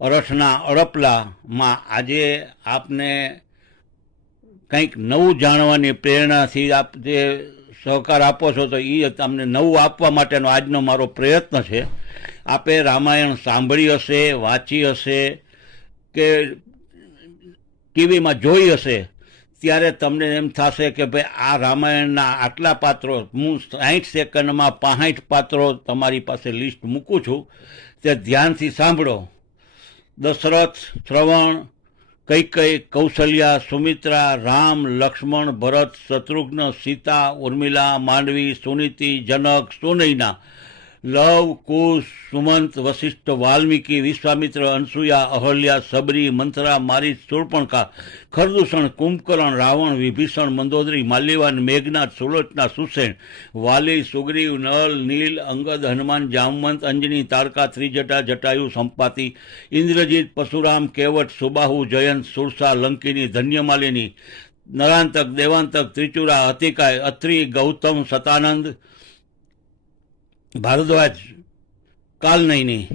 અરસના અડપલામાં આજે આપને કંઈક નવું જાણવાની પ્રેરણાથી આપ જે સહકાર આપો છો તો એ તમને નવું આપવા માટેનો આજનો મારો પ્રયત્ન છે. આપે રામાયણ સાંભળી હશે, વાંચી હશે કે ટીવીમાં જોઈ હશે, ત્યારે તમને એમ થશે કે ભાઈ આ રામાયણના આટલા પાત્રો, હું 60 સેકન્ડમાં 65 પાત્રો તમારી પાસે લિસ્ટ મૂકું છું, તે ધ્યાનથી સાંભળો. દશરથ, શ્રવણ, કૈકેયી, કૌશલ્યા, સુમિત્રા, રામ, લક્ષ્મણ, ભરત, શત્રુઘ્ન, સીતા, ઉર્મિલા, માંડવી, સુનીતિ, જનક, સુનૈના, લવ, કુશ, સુમંત, વશિષ્ઠ, વાલ્મીકી, વિશ્વામિત્ર, અનસુયા, અહલ્યા, સબરી, મંથરા, મારીચ, શૂર્પણખા, ખરદૂષણ, કુંભકર્ણ, રાવણ, વિભીષણ, મંદોદરી, માલ્યવાન, મેઘનાથ, સુલોચના, સુસેન, વાલી, સુગ્રીવ, નલ, નીલ, અંગદ, હનુમાન, જામવંત, અંજની, તારકા, ત્રિજટા, જટાયુ, સંપાતિ, ઇન્દ્રજીત, પરશુરામ, કેવટ, સુબાહુ, જયંત, સુરસા, લંકિની, ધન્યમાલિની, નરાંતક, દેવાંતક, ત્રિચુરા, અતિકાય, અત્રિ, ગૌતમ, સતાનંદ, ભારદ્વાજ, કાલનયની,